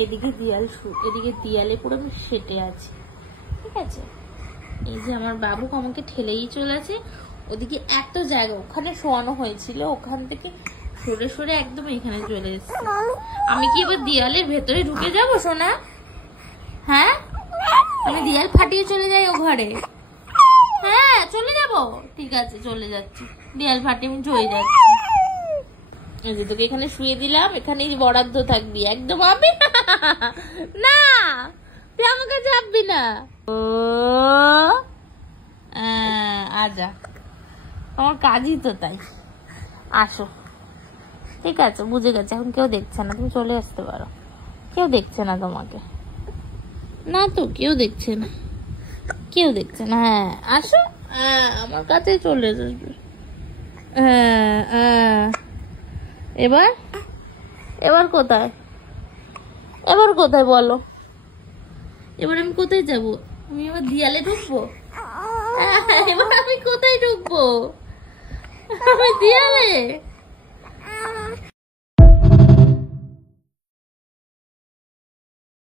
এদিকে দিয়াল, এদিকে দিয়ালে পুরো আমি সেটে আছি, ঠিক আছে। এই যে আমার বাবু আমাকে ঠেলেই চলেছে, ওদিকে এত জায়গা ওখানে শোয়ানো হয়েছিল, ওখান থেকে সরে সরে একদম এখানে চলে এসছে। আমি কি এবার দিয়ালের ভেতরে ঢুকে যাবো সোনা? হ্যাঁ, আমি দিয়াল ফাটিয়ে চলে যাই ও ঘরে? হ্যাঁ চলে যাব, ঠিক আছে চলে যাচ্ছি, দিয়াল ফাটিয়ে আমি চলে যাচ্ছি। এই যে তোকে এখানে শুয়ে দিলাম, এখানেই বরাদ্দ থাকবি একদম। আমি না, তুই আমাকে চাপবি না। ও আজা, আমার কাজই তো তাই। আসো, ঠিক আছে বুঝে গেছে, এখন কেউ দেখছে না, তুমি চলে আসতে পারো। কেউ দেখছে না তোমাকে, না তো কেউ দেখছে না, কেউ দেখছে না। হ্যাঁ আসো, আমার কাছে চলে আসবে। এবার এবার কোথায়, এবার কোথায় বলো? এবার আমি কোথায় যাব? আমি এবার দিয়ালে ঢুকবো? এবার আমি কোথায় ঢুকবো? আমি দিয়ালে?